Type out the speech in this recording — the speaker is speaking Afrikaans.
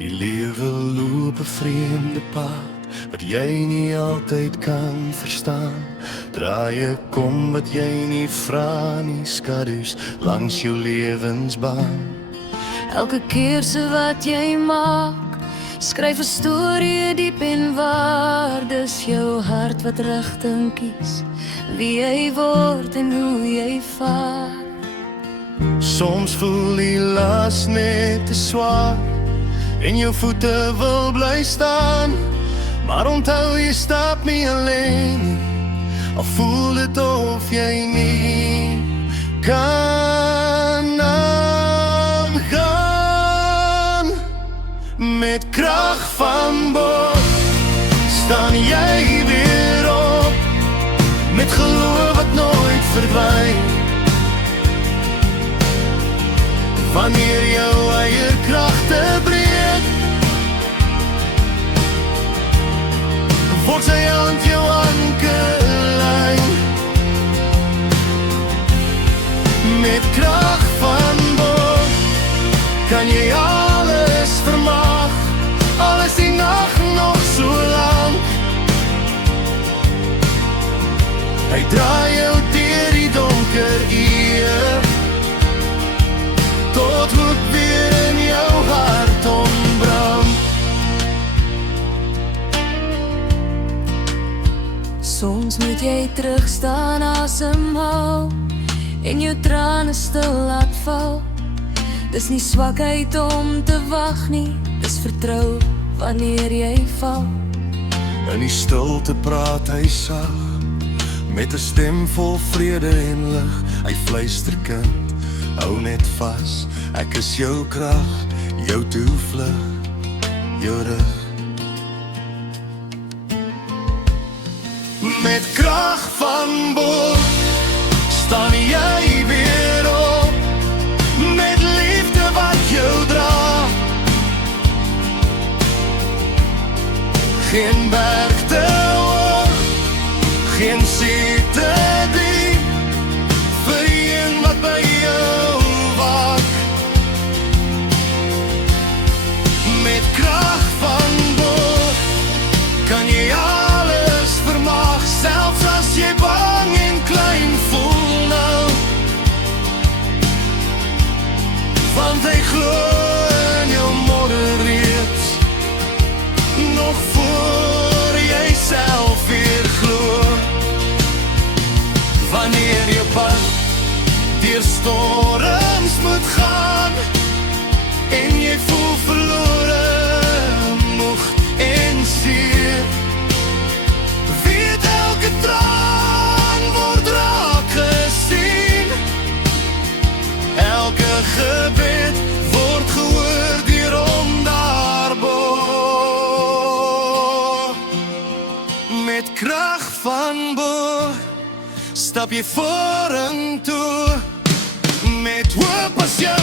Die lewe loop 'n vreemde pad wat jy nie altyd kan verstaan. Draai 'n kom wat jy nie vra nie, skadu's langs jou lewensbaan. Elke keuse wat jy maak, skryf 'n storie diep en waar. Dis jou hart wat rigting kies, wie jy word en hoe jy vaar. Soms voel die las net te swaar en jou voete wil bly staan, maar onthou jy stap nie alleen nie, al voel dit of jy nie kan aangaan. Met krag van bo staan jy weer op, met geloof wat nooit verdwyn. Wanneer jou eie kragte breek, word sy hand jou ankerlyn. Met krag van bo kan jy alles vermag, al is die nag nog so lang. Hy draai jou deur die donker uur, tot hoop weer in jou hart ontbrand. Soms moet jy terugstaan, asemhaal en jou trane stil laat val. Dis nie swakheid om te wag nie, dis vertrou wanneer jy val. In die stilte praat hy sag, met 'n stem vol vrede en lig. Hy fluister, kind, hou net vas, ek is jou krag, jou toevlug, jou rug. Met krag van bo staan jy weer op, met liefde wat jou dra. Geen berg te hoog, geen see te diep, vir een wat by jou waak. Met krag van bo kan jy alles vermag, selfs as jy bang en klein voel nou, want hy glo in jou môre reeds, nog voor jy self weer glo. Wanneer jou pad deur storms moet gaan en jy voel verlore, moeg en seer, weet elke traan word raak gesien, elke gebed word gehoor deur hom daarbo. Met krag van bo stap jy vorentoe, met hoop as jou